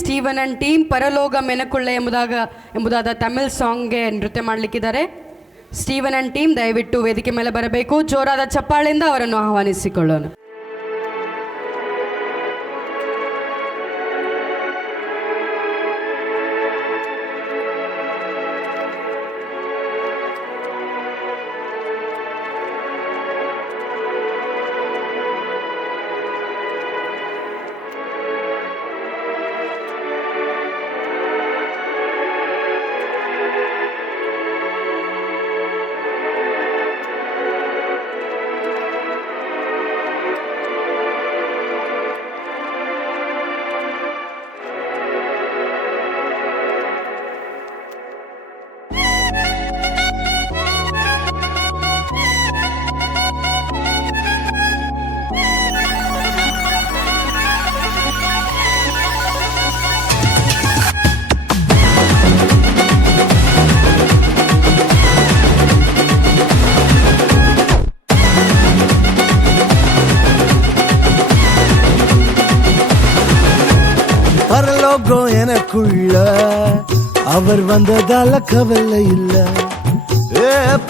Steven and team ಪರಲೋಕ ಮೆನಕುಳ್ಳ ಎಂಬುದಾದ ತಮಿಳ್ ಸಾಂಗ್ಗೆ ನೃತ್ಯ ಮಾಡಲಿಕ್ಕಿದ್ದಾರೆ. Steven and team ದಯವಿಟ್ಟು ವೇದಿಕೆ ಮೇಲೆ ಬರಬೇಕು. ಜೋರಾದ ಚಪ್ಪಾಳೆಯಿಂದ ಅವರನ್ನು ಆಹ್ವಾನಿಸಿಕೊಳ್ಳೋಣ. பரலோகம் எனக்குள்ள அவர் வந்ததால கவலை இல்ல.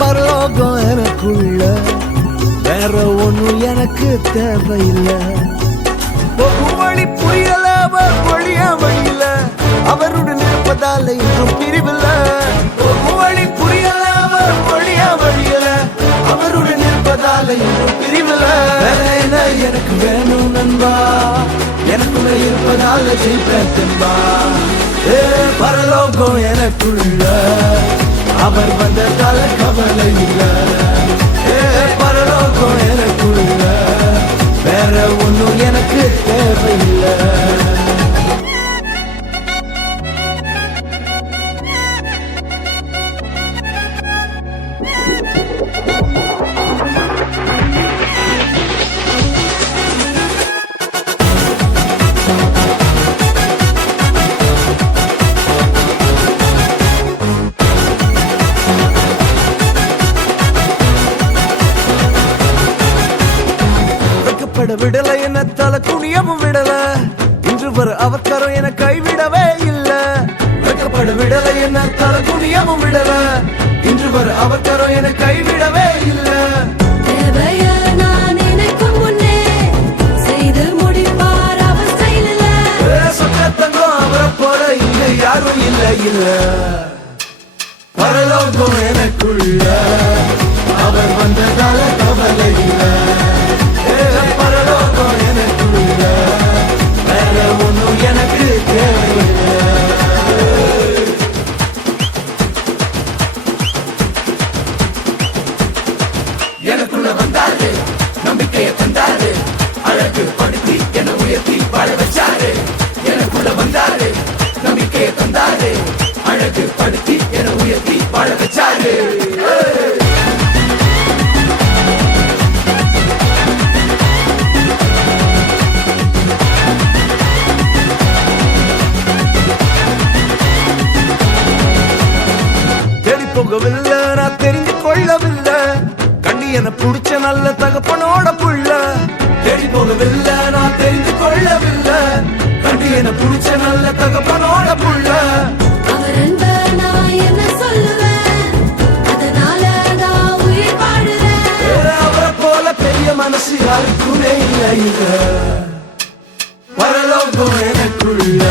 பரலோகம் எனக்குள்ள வேற ஒண்ணும் எனக்கு தேவையில்லை. வழி புரியல அவர் வழியா வழியில அவருடன் இருப்பதால இன்னும் பிரிவில்ல. வழி புரியல அவர் வழியா வழியில அவருடன் இருப்பதால இன்னும் பிரிவில்ல. வேற என்ன எனக்கு வேணும் நண்பா, எனக்குள்ள இருப்பதால ஜெயிப்பேன் தெம்பா. பரலோகம் எனக்குள்ள அவர் வந்ததால கவலை இல்ல. பரலோகம் எனக்குள்ள வேற ஒண்ணும் எனக்கு தேவையில்லை. விடல என்ன தலை குனியவும் விடல, இன்று வர அவக்கரம் என கைவிடவே இல்ல. வெக்கப்பட விடல என்ன தலை குனியவும் விடல, இன்று வர அவக்கரம் என கைவிடவே இல்ல. சொக்கத்தங்கம் அவரை போல இங்க யாரும் இல்ல இல்ல. பரலோகம் எனக்குள்ள அவர் வந்ததால கவலை இல்ல. பரலோகம் எனக்குள்ள வேற ஒண்ணும் எனக்கு தேவையில்லை. எனக்குள்ள வந்தாரு, நம்பிக்கையை தந்தாரு, அழகு படுத்தி என உயர்த்தி வாழ வச்சாரு. எனக்குள்ள வந்தாரு, நம்பிக்கையை தந்தாரு, அழகு படுத்தி என உயர்த்தி வாழ வச்சாரு. போகவில்லை நான் தெரிஞ்சு கொள்ளவில்லை, கண்டி என புடிச்ச நல்ல தகப்பனோட புள்ள. தேடி போகவில்லை நான் தெரிஞ்சு கொள்ளவில்லை, கண்டி என புடிச்ச நல்ல தகப்பனோட புள்ள. அவரை போல பெரிய மனசு யாருக்குமே இல்லை. பரலோகம் எனக்குள்ள